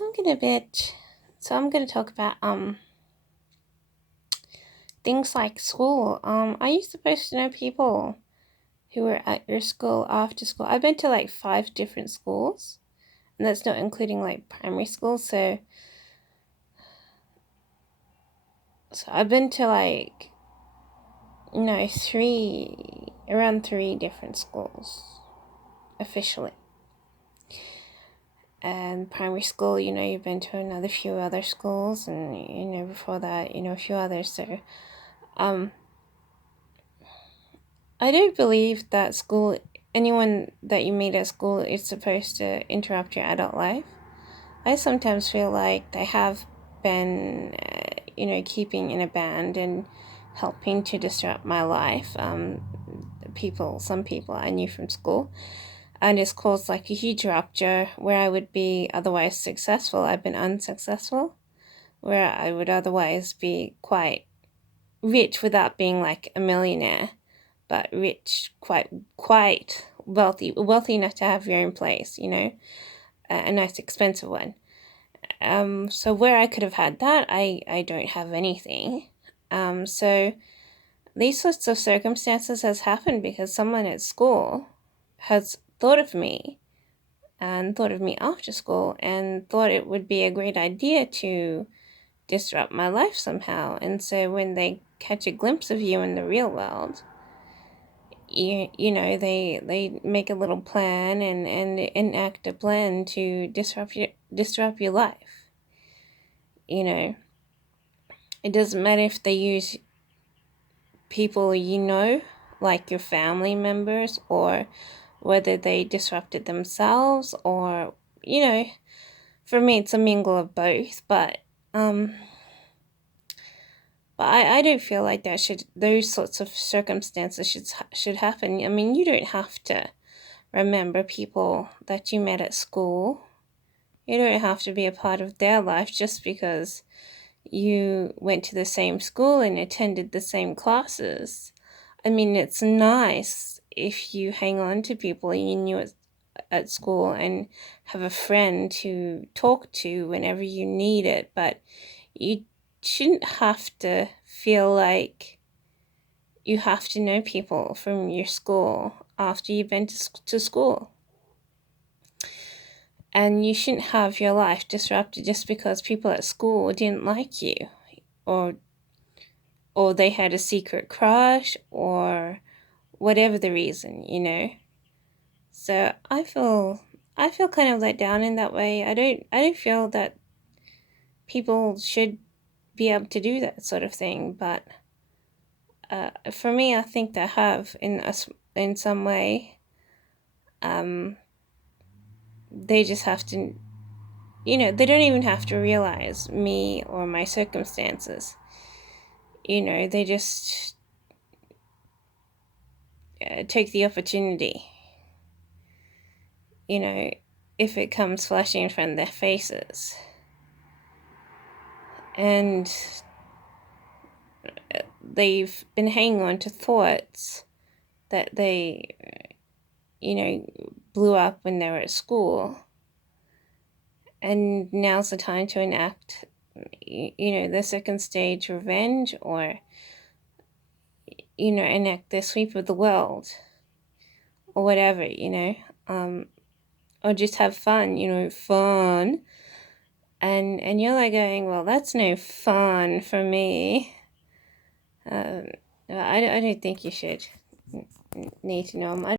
I'm gonna talk about things like school. Are you supposed to know people who were at your school after school? I've been to like 5 different schools, and that's not including like primary school. So I've been to like around 3 different schools officially. And primary school, you've been to another few other schools, and before that, a few others. So um I don't believe that anyone that you meet at school is supposed to interrupt your adult life. I sometimes feel like they have been, keeping in a band and helping to disrupt my life. Some people I knew from school, and it's caused like a huge rupture where I would be otherwise successful. I've been unsuccessful, where I would otherwise be quite rich without being like a millionaire, but rich, quite wealthy enough to have your own place, a nice expensive one. So where I could have had that, I don't have anything. So these sorts of circumstances has happened because someone at school has thought of me and thought of me after school and thought it would be a great idea to disrupt my life somehow. And so when they catch a glimpse of you in the real world, they make a little plan and enact a plan to disrupt your life. It doesn't matter if they use people like your family members, or whether they disrupted themselves, or for me it's a mingle of both. But I don't feel like those sorts of circumstances should happen. I mean, you don't have to remember people that you met at school. You don't have to be a part of their life just because you went to the same school and attended the same classes. I mean, it's nice if you hang on to people you knew at school and have a friend to talk to whenever you need it, but you shouldn't have to feel like you have to know people from your school after you've been to school. And you shouldn't have your life disrupted just because people at school didn't like you, or they had a secret crush, or whatever the reason. So I feel kind of let down in that way. I don't feel that people should be able to do that sort of thing, but for me, I think they have in some way. They just have to, they don't even have to realize me or my circumstances. They just take the opportunity, if it comes flashing in front of their faces. And they've been hanging on to thoughts that they, blew up when they were at school. And now's the time to enact, the second stage revenge, or, enact the sweep of the world, or whatever, or just have fun. And you're like going, well, that's no fun for me. I don't think you should need to know.